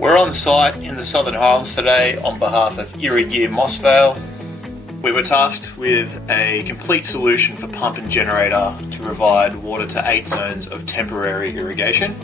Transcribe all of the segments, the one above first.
We're on site in the Southern Highlands today on behalf of Irrigear Moss Vale. We were tasked with a complete solution for pump and generator to provide water to 8 zones of temporary irrigation.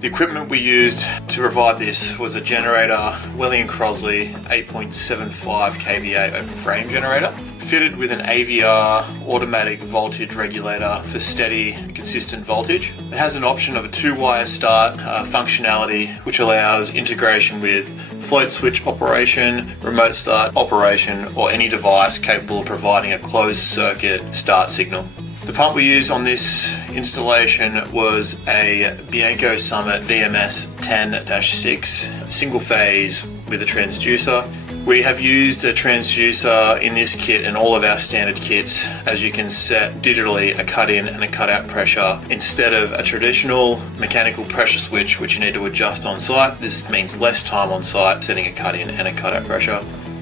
The equipment we used to provide this was a generator, Welly & Crossley 8.75 kVA open frame generator, fitted with an AVR automatic voltage regulator for steady, consistent voltage. It has an option of a 2-wire start functionality, which allows integration with float switch operation, remote start operation, or any device capable of providing a closed circuit start signal. The pump we used on this installation was a Bianco Summit VMS 10-6 single phase with a transducer. We have used a transducer in this kit and all of our standard kits, as you can set digitally a cut in and a cut out pressure instead of a traditional mechanical pressure switch which you need to adjust on site. This means less time on site setting a cut in and a cut out pressure.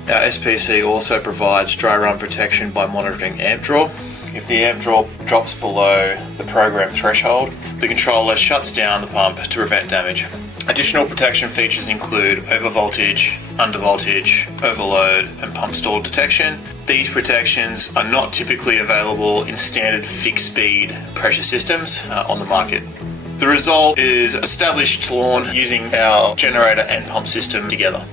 Our SPC also provides dry run protection by monitoring amp draw. If the amp draw drops below the program threshold, the controller shuts down the pump to prevent damage. Additional protection features include overvoltage, undervoltage, overload, and pump stall detection. These protections are not typically available in standard fixed speed pressure systems on the market. The result is established lawn using our generator and pump system together.